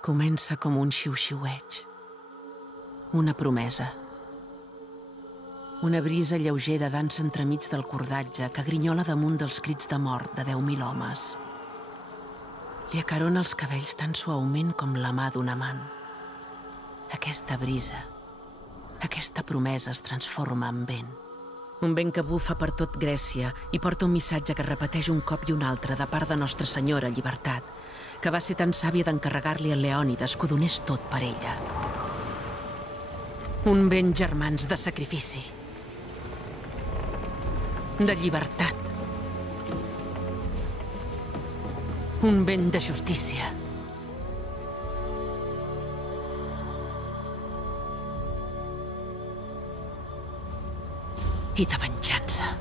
Comença com un xiu-xiueig. Una promesa. Una brisa lleugera dansa entremig del cordatge que grinyola damunt dels crits de mort de 10.000 homes. Li acarona els cabells tan suaument com la mà d'un amant. Aquesta brisa, aquesta promesa es transforma en vent. Un vent que bufa per tot Grècia i porta un missatge que repeteix un cop i un altre de part de Nostra Senyora Llibertat, que va ser tan sàvia d'encarregar-li a Leònides que ho donés tot per ella. Un vent, germans, de sacrifici. De llibertat. Un vent de justícia. I de venjança.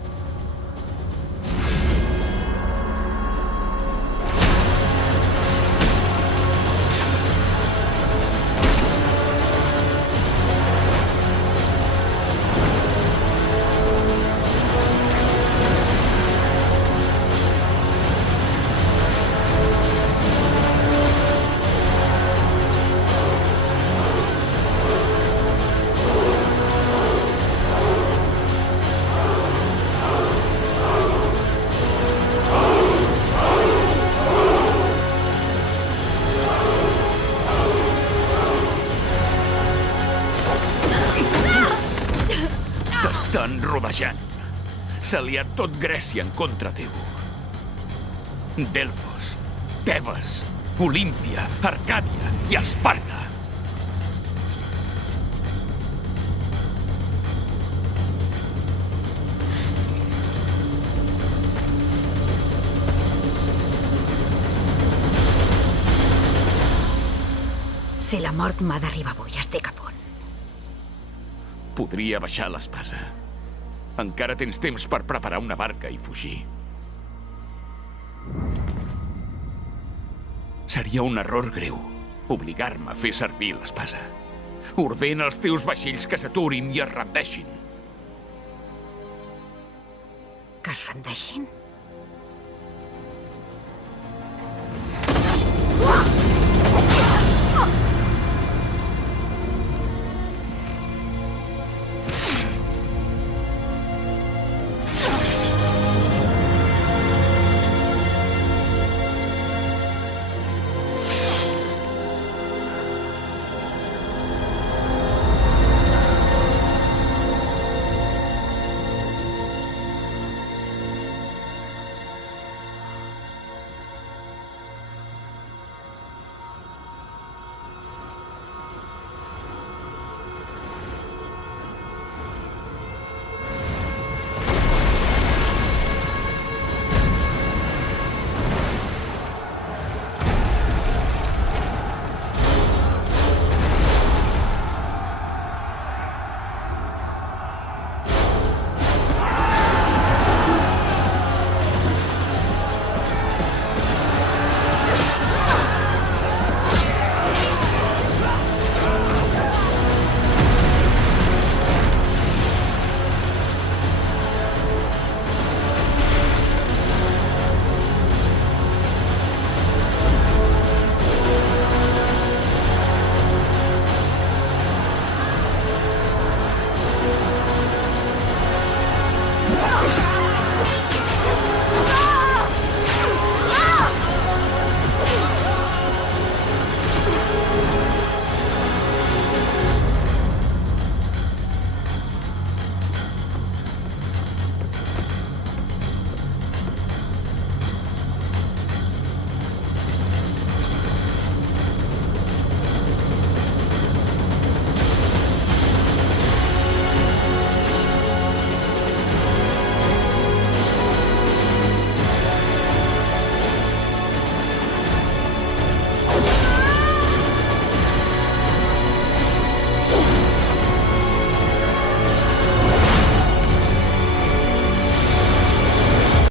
T'estan rodejant. S'ha liat tot Grècia en contra teu. Delfos, Tebes, Olímpia, Arcàdia i Esparta. Si la mort m'ha d'arribar avui, estic a punt. Podria baixar l'espasa. Encara tens temps per preparar una barca i fugir. Seria un error greu obligar-me a fer servir l'espasa. Ordena als teus vaixells que s'aturin i es rendeixin. Que es rendeixin?